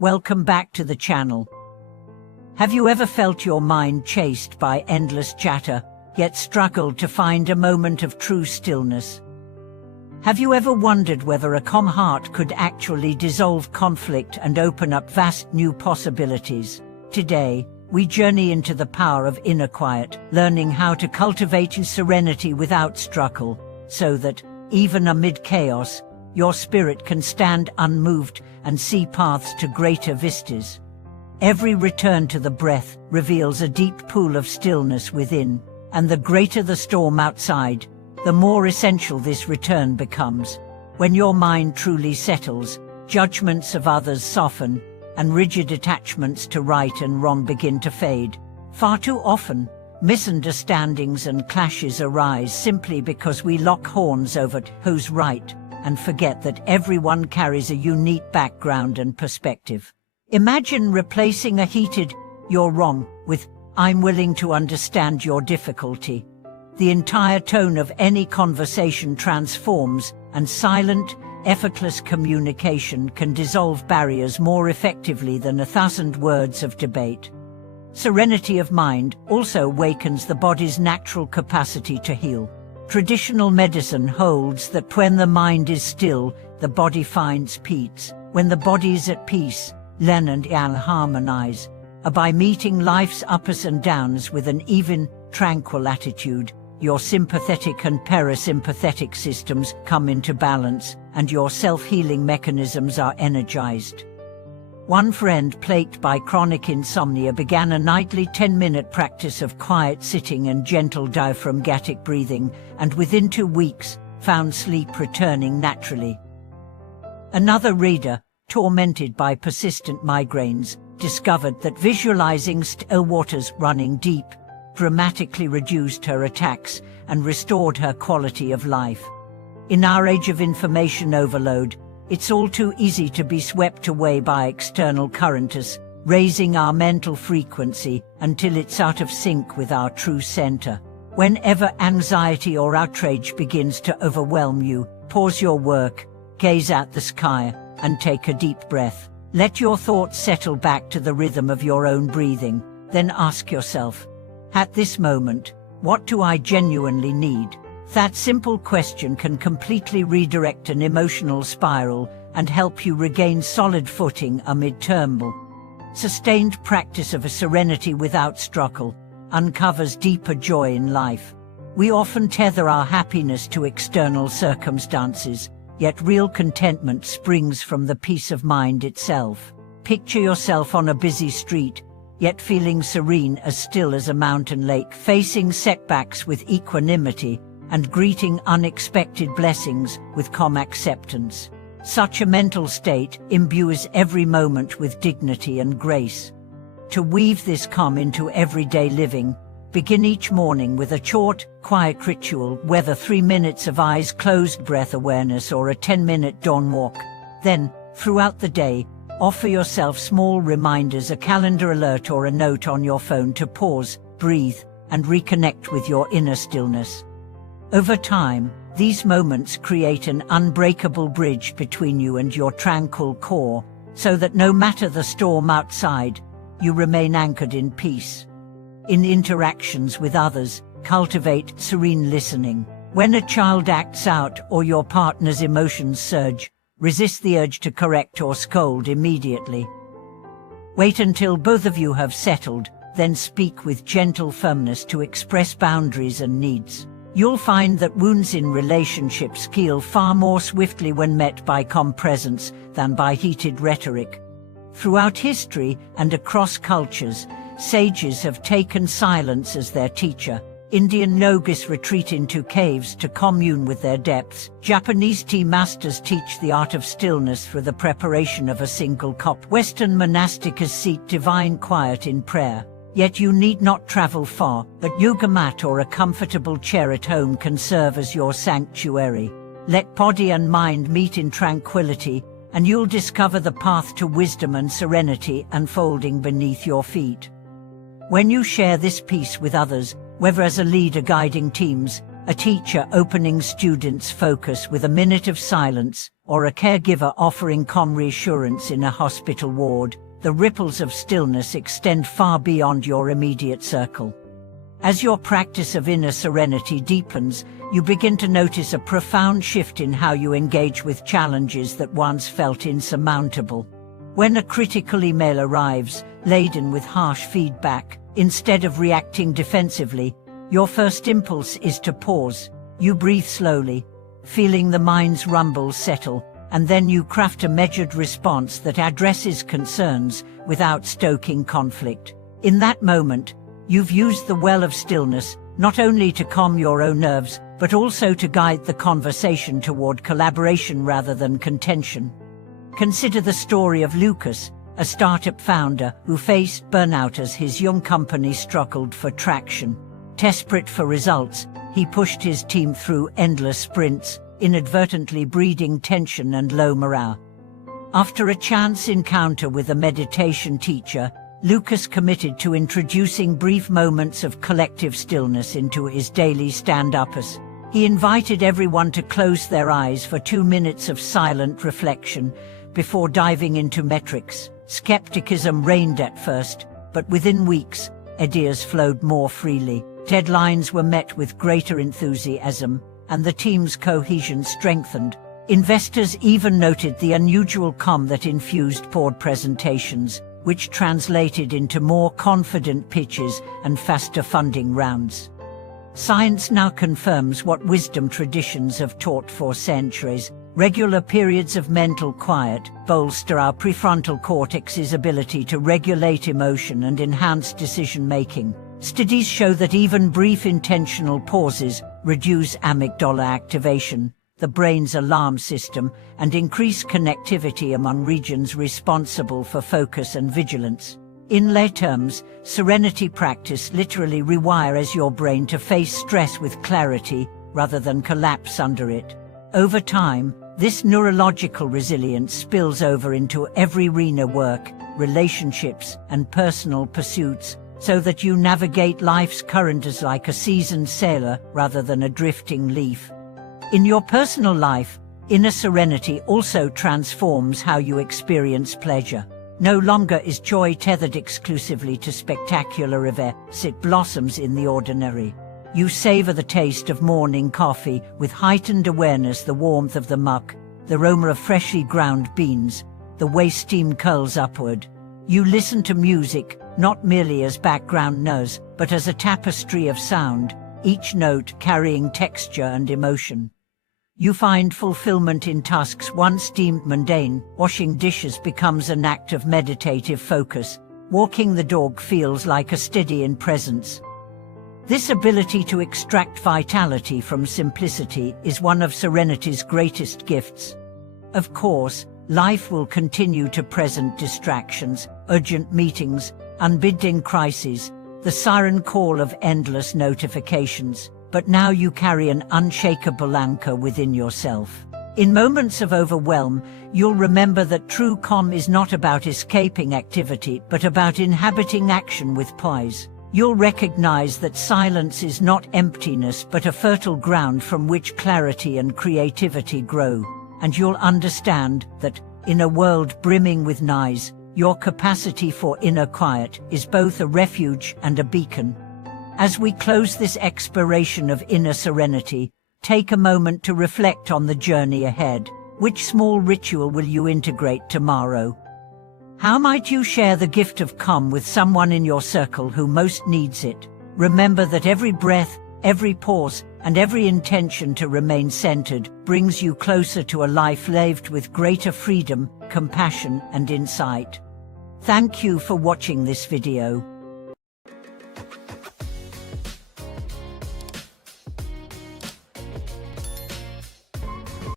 Welcome back to the channel. Have you ever felt your mind chased by endless chatter, yet struggled to find a moment of true stillness? Have you ever wondered whether a calm heart could actually dissolve conflict and open up vast new possibilities? Today, we journey into the power of inner quiet, learning how to cultivate serenity without struggle, so that, even amid chaos, your spirit can stand unmoved and see paths to greater vistas. Every return to the breath reveals a deep pool of stillness within, and the greater the storm outside, the more essential this return becomes. When your mind truly settles, judgments of others soften, and rigid attachments to right and wrong begin to fade. Far too often, misunderstandings and clashes arise simply because we lock horns over who's right, and forget that everyone carries a unique background and perspective. Imagine replacing a heated, "you're wrong," with, "I'm willing to understand your difficulty." The entire tone of any conversation transforms, and silent, effortless communication can dissolve barriers more effectively than 1,000 words of debate. Serenity of mind also awakens the body's natural capacity to heal. Traditional medicine holds that when the mind is still, the body finds peace. When the body is at peace, yin and yang harmonize. By meeting life's ups and downs with an even, tranquil attitude, your sympathetic and parasympathetic systems come into balance, and your self-healing mechanisms are energized. One friend plagued by chronic insomnia began a nightly 10-minute practice of quiet sitting and gentle diaphragmatic breathing, and within 2 weeks, found sleep returning naturally. Another reader, tormented by persistent migraines, discovered that visualizing still waters running deep dramatically reduced her attacks and restored her quality of life. In our age of information overload, it's all too easy to be swept away by external currents, raising our mental frequency until it's out of sync with our true center. Whenever anxiety or outrage begins to overwhelm you, pause your work, gaze at the sky, and take a deep breath. Let your thoughts settle back to the rhythm of your own breathing, then ask yourself, at this moment, what do I genuinely need? That simple question can completely redirect an emotional spiral and help you regain solid footing amid turmoil. Sustained practice of a serenity without struggle uncovers deeper joy in life. We often tether our happiness to external circumstances, yet real contentment springs from the peace of mind itself. Picture yourself on a busy street, yet feeling serene, as still as a mountain lake, facing setbacks with equanimity, and greeting unexpected blessings with calm acceptance. Such a mental state imbues every moment with dignity and grace. To weave this calm into everyday living, begin each morning with a short, quiet ritual, whether 3 minutes of eyes-closed breath awareness or a 10-minute dawn walk. Then, throughout the day, offer yourself small reminders, a calendar alert or a note on your phone to pause, breathe, and reconnect with your inner stillness. Over time, these moments create an unbreakable bridge between you and your tranquil core, so that no matter the storm outside, you remain anchored in peace. In interactions with others, cultivate serene listening. When a child acts out or your partner's emotions surge, resist the urge to correct or scold immediately. Wait until both of you have settled, then speak with gentle firmness to express boundaries and needs. You'll find that wounds in relationships heal far more swiftly when met by calm presence than by heated rhetoric. Throughout history and across cultures, sages have taken silence as their teacher. Indian yogis retreat into caves to commune with their depths. Japanese tea masters teach the art of stillness through the preparation of a single cup. Western monastics seek divine quiet in prayer. Yet you need not travel far. A yoga mat or a comfortable chair at home can serve as your sanctuary. Let body and mind meet in tranquility, and you'll discover the path to wisdom and serenity unfolding beneath your feet. When you share this peace with others, whether as a leader guiding teams, a teacher opening students' focus with a minute of silence, or a caregiver offering calm reassurance in a hospital ward, the ripples of stillness extend far beyond your immediate circle. As your practice of inner serenity deepens, you begin to notice a profound shift in how you engage with challenges that once felt insurmountable. When a critical email arrives, laden with harsh feedback, instead of reacting defensively, your first impulse is to pause. You breathe slowly, feeling the mind's rumbles settle, and then you craft a measured response that addresses concerns without stoking conflict. In that moment, you've used the well of stillness not only to calm your own nerves, but also to guide the conversation toward collaboration rather than contention. Consider the story of Lucas, a startup founder who faced burnout as his young company struggled for traction. Desperate for results, he pushed his team through endless sprints, inadvertently breeding tension and low morale. After a chance encounter with a meditation teacher, Lucas committed to introducing brief moments of collective stillness into his daily stand-uppers. He invited everyone to close their eyes for 2 minutes of silent reflection before diving into metrics. Skepticism reigned at first, but within weeks, ideas flowed more freely. Deadlines were met with greater enthusiasm, and the team's cohesion strengthened. Investors even noted the unusual calm that infused board presentations, which translated into more confident pitches and faster funding rounds. Science now confirms what wisdom traditions have taught for centuries. Regular periods of mental quiet bolster our prefrontal cortex's ability to regulate emotion and enhance decision-making. Studies show that even brief intentional pauses reduce amygdala activation, the brain's alarm system, and increase connectivity among regions responsible for focus and vigilance. In lay terms, serenity practice literally rewires your brain to face stress with clarity rather than collapse under it. Over time, this neurological resilience spills over into every arena: work, relationships, and personal pursuits, so that you navigate life's currents like a seasoned sailor rather than a drifting leaf. In your personal life, inner serenity also transforms how you experience pleasure. No longer is joy tethered exclusively to spectacular events, it blossoms in the ordinary. You savor the taste of morning coffee with heightened awareness, the warmth of the mug, the aroma of freshly ground beans, the way steam curls upward. You listen to music, not merely as background noise, but as a tapestry of sound, each note carrying texture and emotion. You find fulfillment in tasks once deemed mundane. Washing dishes becomes an act of meditative focus. Walking the dog feels like a steadying presence. This ability to extract vitality from simplicity is one of serenity's greatest gifts. Of course, life will continue to present distractions, urgent meetings, unbidden crises, the siren call of endless notifications, but now you carry an unshakable anchor within yourself. In moments of overwhelm, you'll remember that true calm is not about escaping activity, but about inhabiting action with poise. You'll recognize that silence is not emptiness but a fertile ground from which clarity and creativity grow. And you'll understand that, in a world brimming with noise, your capacity for inner quiet is both a refuge and a beacon. As we close this exploration of inner serenity, take a moment to reflect on the journey ahead. Which small ritual will you integrate tomorrow? How might you share the gift of calm with someone in your circle who most needs it? Remember that every breath, every pause, and every intention to remain centered brings you closer to a life lived with greater freedom, compassion, and insight. Thank you for watching this video.